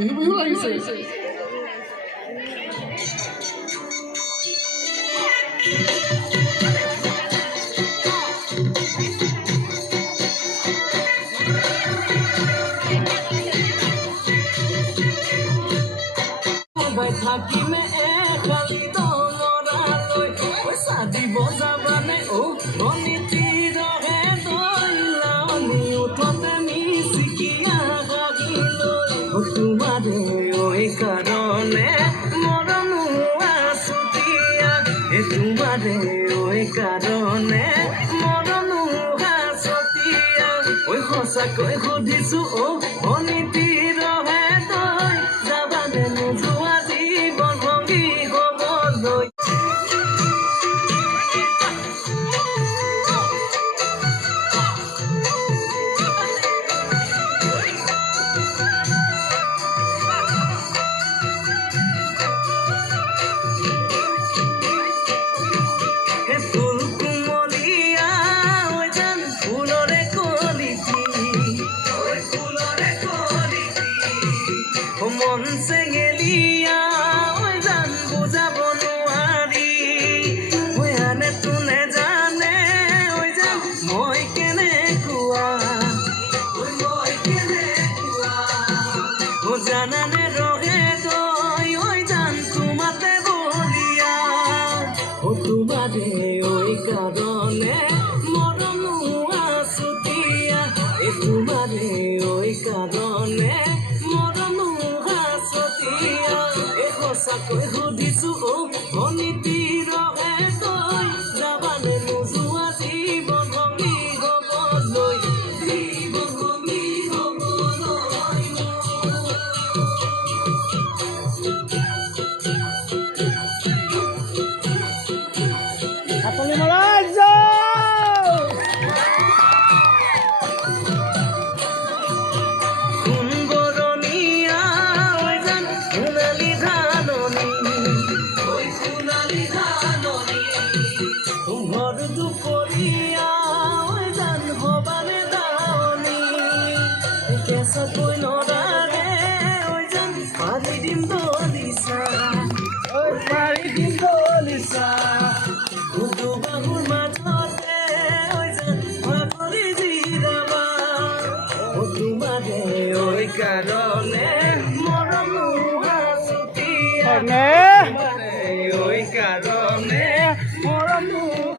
বিহু লাগিছে থাকিমে খালি দলৰালৈ পইচা দিব যাবানে অনীতি ৰহে দলানি উঠতে মিচিকিয়া গাগিলৈ তোমাৰে ঐ কাৰণে মৰম আছুতীয়া তোমাৰে ঐ কাৰণে মৰম আছুতীয়া ঐ সঁচাকৈ সুধিছো অনীতি ৰহে তই যাবানে নোযোৱা জীৱন ভংগী হ'বলৈ মন চেঙেলিয়া ঐ জান বুজাব নোৱাৰি ঐ আনে তোনে জানে ঐ জান মই কেনেকুৱা জানানে ৰহে তই ঐ জান তোমাতে বলিয়া তোমাৰে ঐ কাৰণে মৰম আছুতীয়া তোমাৰে ঐ কাৰণে সঁচাকৈ সুধিছো অনীতি ৰহে তই যাবানে নোযোৱা জীৱন ভংগী হ'বলৈ আপুনি কেঁচাকৈ নৰাৰে ঐ জান পাৰি দিম দলিচা বাহুৰ মাজতে ঐ জান ভাগৰি জিৰাবা তোমাৰে ঐ কাৰণে মৰম আছুতীয়া ঐ কাৰণে মৰম